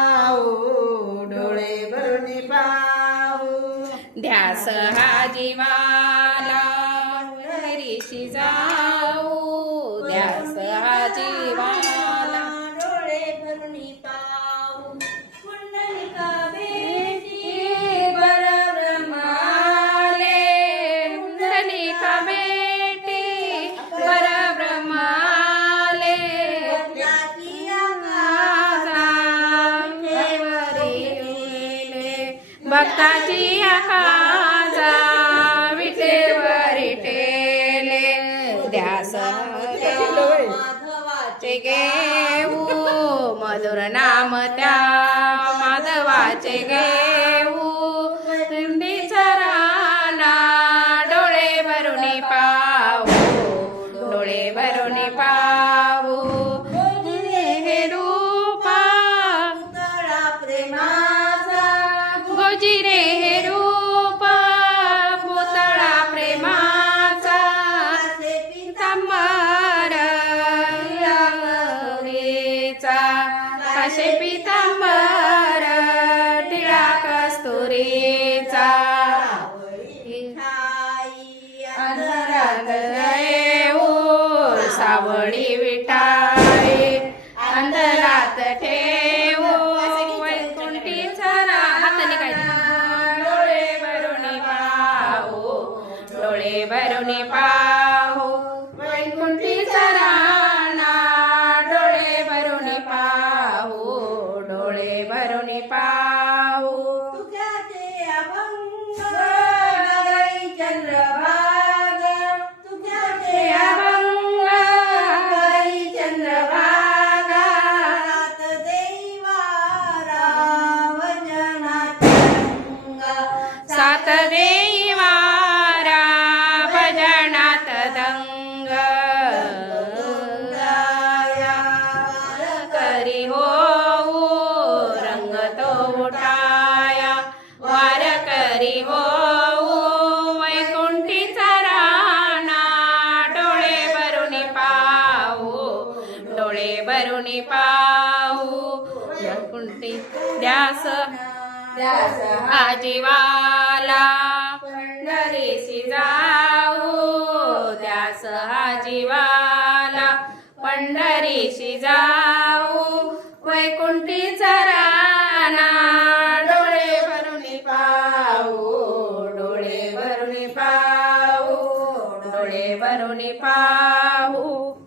पाहू डोळे भरून पाहू. ध्यास हा जीवाला हरीशी जाऊ. ध्यास हा जीवाला भक्ताची आकाजा विटेवर टेले ध्यास माधवाचे घेऊ. मधुर नाम त्या माधवाचे घेऊ. पिंडीचा राना डोळे भरून पाहू. डोळे भरून पाहू. हे रूपा पुतळा गोजिरे हे रूप पुतळा प्रेमाचा पिता पितांबर चा कसे पितांबर टिळा कस्तुरीचा ठाई अंधारात येऊ सावळी विटाई अंधारात ठे डोळे भरून पाहू. वैकुंठीचा राणा डोळे भरून पाहू. डोळे भरून पाहू. करुणी पाहू? कुंटी द्यास आजीवाला पंढरीशी जाऊ. द्यास आजीवाला पंढरीशी जाऊ. वैकुंठीचा राणा डोळे भरुणी पाहू. डोळे भरुणी पाहू. डोळे भरुणी पाहू.